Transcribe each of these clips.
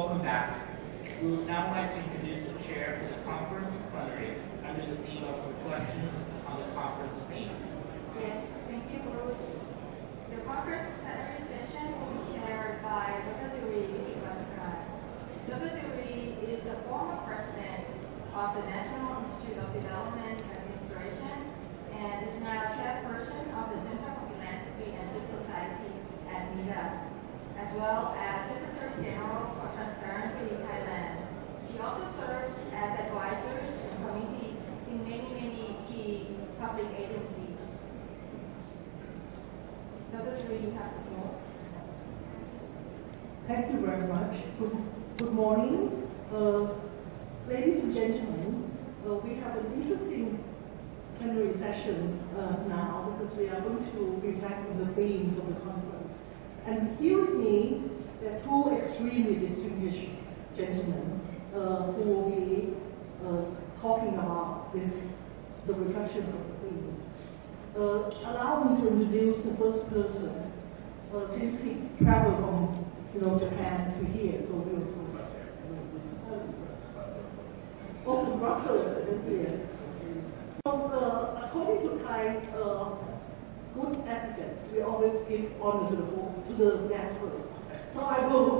Welcome back. We would now like to introduce the chair for the conference plenary under the theme of reflections on the conference theme. Yes, thank you, Bruce. The conference plenary session will be chaired by Dr. Duri. Dr. Duri is a former president of the National Institute of Development Administration and is now chairperson of the Center for Philanthropy and Civil Society at NIDA, as well as Secretary General for Transparency Thailand. She also serves as advisors and committee in many key public agencies. Dr. Duri, you have the floor. Thank you very much. Good morning. Ladies and gentlemen, we have an interesting plenary session now because we are going to reflect on the themes of the conference. And here with me, there are two extremely distinguished gentlemen who will be talking about the reflection of the themes. Allow me to introduce the first person, since he traveled from Japan to here, so we'll to Brussels here. So, according to Thai good etiquette, we always give honor to the guest first. So I will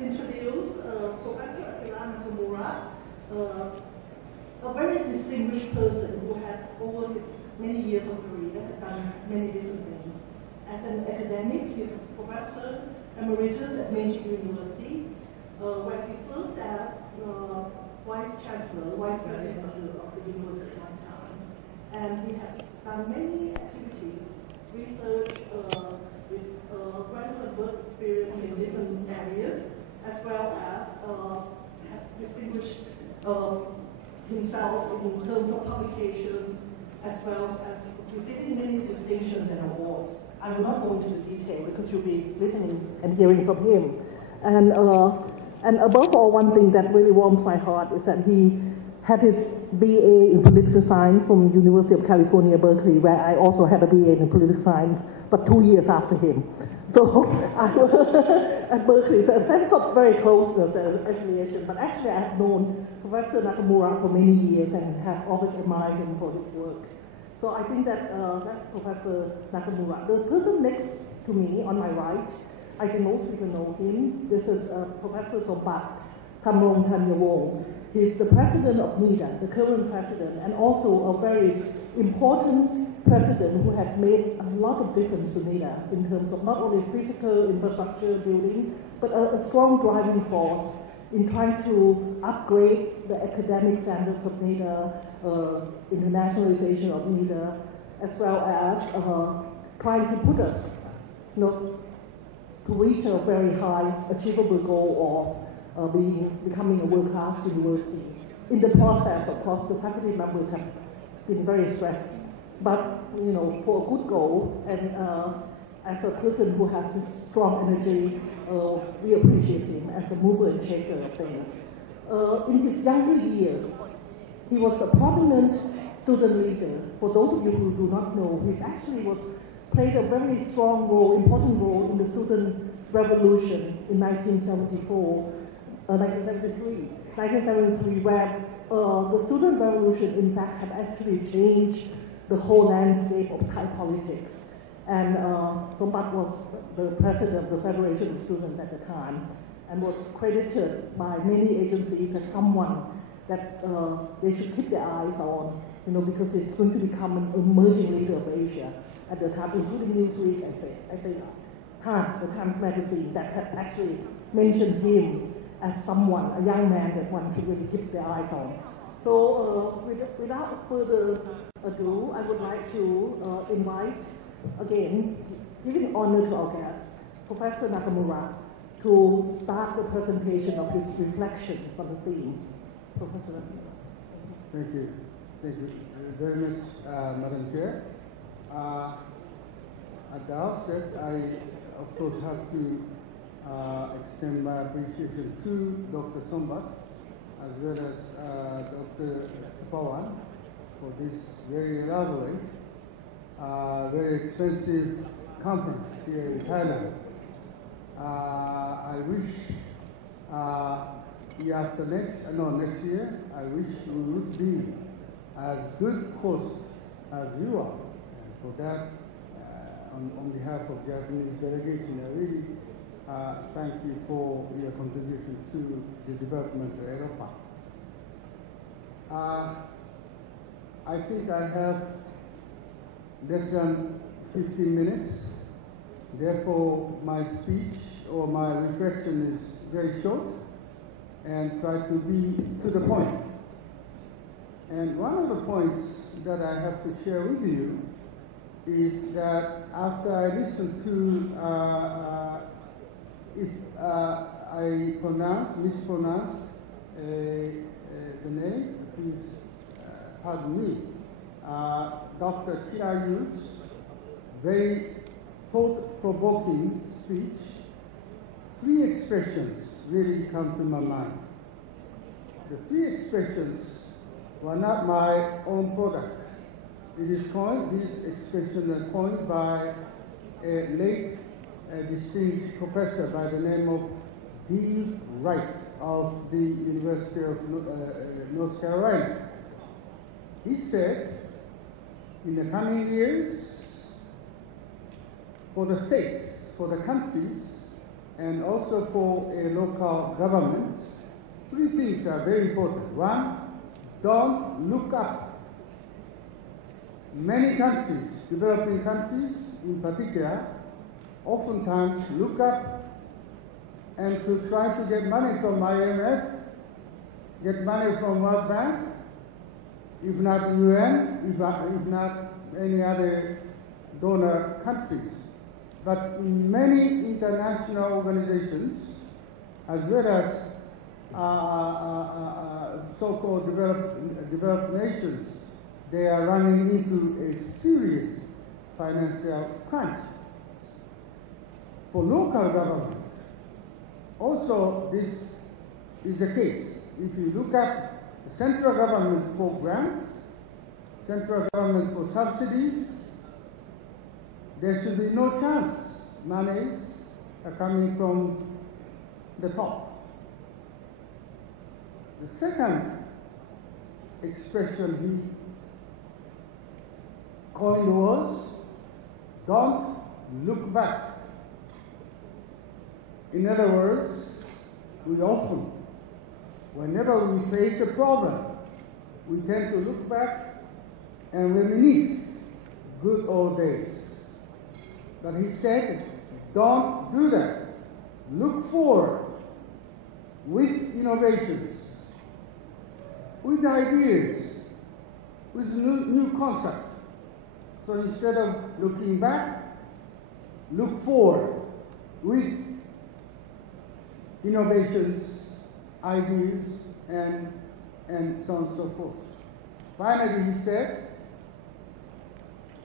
introduce Professor Akira Nakamura, a very distinguished person who had over his many years of career has done many different things. As an academic, he's a professor emeritus at Meiji University, where he served as Vice Chancellor, Vice President of the university at one time. And he has done many activities, research with graduate work experience in different areas, as well as have distinguished himself in terms of publications, as well as receiving many distinctions and awards. I will not go into the detail because you'll be listening and hearing from him. And above all, one thing that really warms my heart is that he had his BA in political science from University of California, Berkeley, where I also had a BA in political science, but 2 years after him. So I was at Berkeley, so a sense of very closeness and affiliation. But actually, I have known Professor Nakamura for many years and have always admired him for his work. So I think that that's Professor Nakamura. The person next to me on my right, I think most people know him. This is Professor Sombat Thamrong Thanyawong. He's the president of NIDA, the current president, and also a very important president who has made a lot of difference to NIDA in terms of not only physical infrastructure building, but a strong driving force in trying to upgrade the academic standards of NIDA, internationalization of NIDA, as well as trying to put us, to reach a very high achievable goal of becoming a world-class university. In the process, of course, the faculty members have been very stressed, but for a good goal, and as a person who has this strong energy, we appreciate him as a mover and shaker of things. In his younger years, he was a prominent student leader. For those of you who do not know, he actually played a very strong role, important role in the student revolution in 1973, where the student revolution, in fact, had actually changed the whole landscape of Thai politics. And Sombat was the president of the Federation of Students at the time, and was credited by many agencies as someone that they should keep their eyes on, because it's going to become an emerging leader of Asia at the time, including Newsweek, I think the Times magazine, that had actually mentioned him as someone, a young man that one should really keep their eyes on. So without further ado, I would like to invite, again, giving honor to our guest, Professor Nakamura, to start the presentation of his reflections on the theme. Professor Nakamura. Thank you. Thank you very much, Madam Chair. At the outset, I, of course, have to extend my appreciation to Dr. Sombat, as well as Dr. Pawan, for this very lovely, very expensive conference here in Thailand. I wish next year, I wish we would be as good host as you are. And for that, on behalf of Japanese delegation, I really thank you for your contribution to the development of Europa. I think I have less than 15 minutes. Therefore, my speech or my reflection is very short and try to be to the point. And one of the points that I have to share with you is that after I listened to, if I mispronounced the name, please pardon me, Dr. Chirayu's very thought-provoking speech, three expressions really come to my mind. The three expressions were not my own product. These expressions are coined by a late distinguished professor by the name of D. Wright of the University of North Carolina. He said, in the coming years, for the states, for the countries, and also for a local governments, three things are very important. One, don't look up. Many countries, developing countries in particular, oftentimes look up and to try to get money from IMF, get money from World Bank, if not UN, if not any other donor countries. But in many international organizations, as well as so-called developed nations, they are running into a serious financial crunch. For local government, also this is the case. If you look at the central government for grants, central government for subsidies, there should be no chance monies are coming from the top. The second expression he coined was, don't look back. In other words, we often, whenever we face a problem, we tend to look back and reminisce good old days. But he said, don't do that. Look forward with innovations, with ideas, with new concepts. So instead of looking back, look forward with innovations, ideas, and so on and so forth. Finally, he said,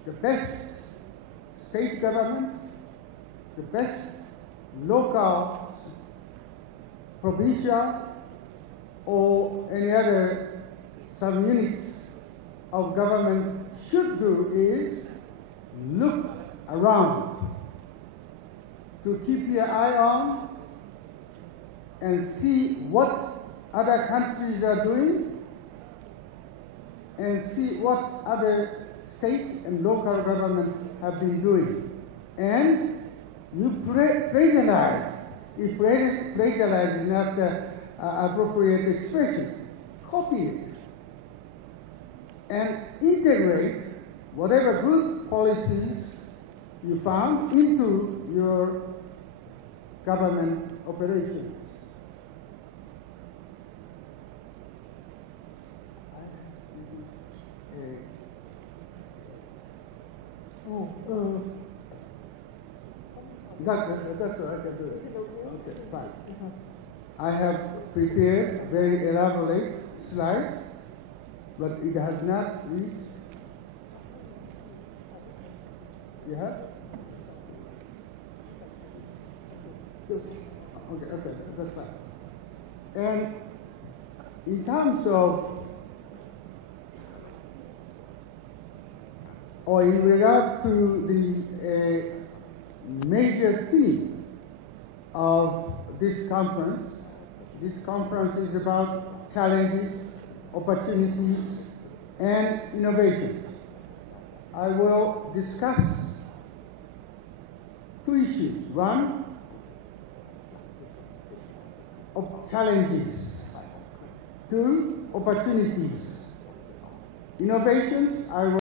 the best state government, the best local, provincial, or any other sub-units of government should do is look around, to keep your eye on and see what other countries are doing and see what other state and local government have been doing. And you plagiarize, if plagiarize is not the appropriate expression, copy it and integrate whatever good policies you found into your government operations. That's all right, I can do it. Okay, fine. I have prepared very elaborate slides, but it has not reached. You have? Okay, that's fine. And in terms of, or in regard to the major theme of this conference, this conference is about challenges, opportunities, and innovations. I will discuss two issues. One, of challenges. Two, opportunities. Innovations, I will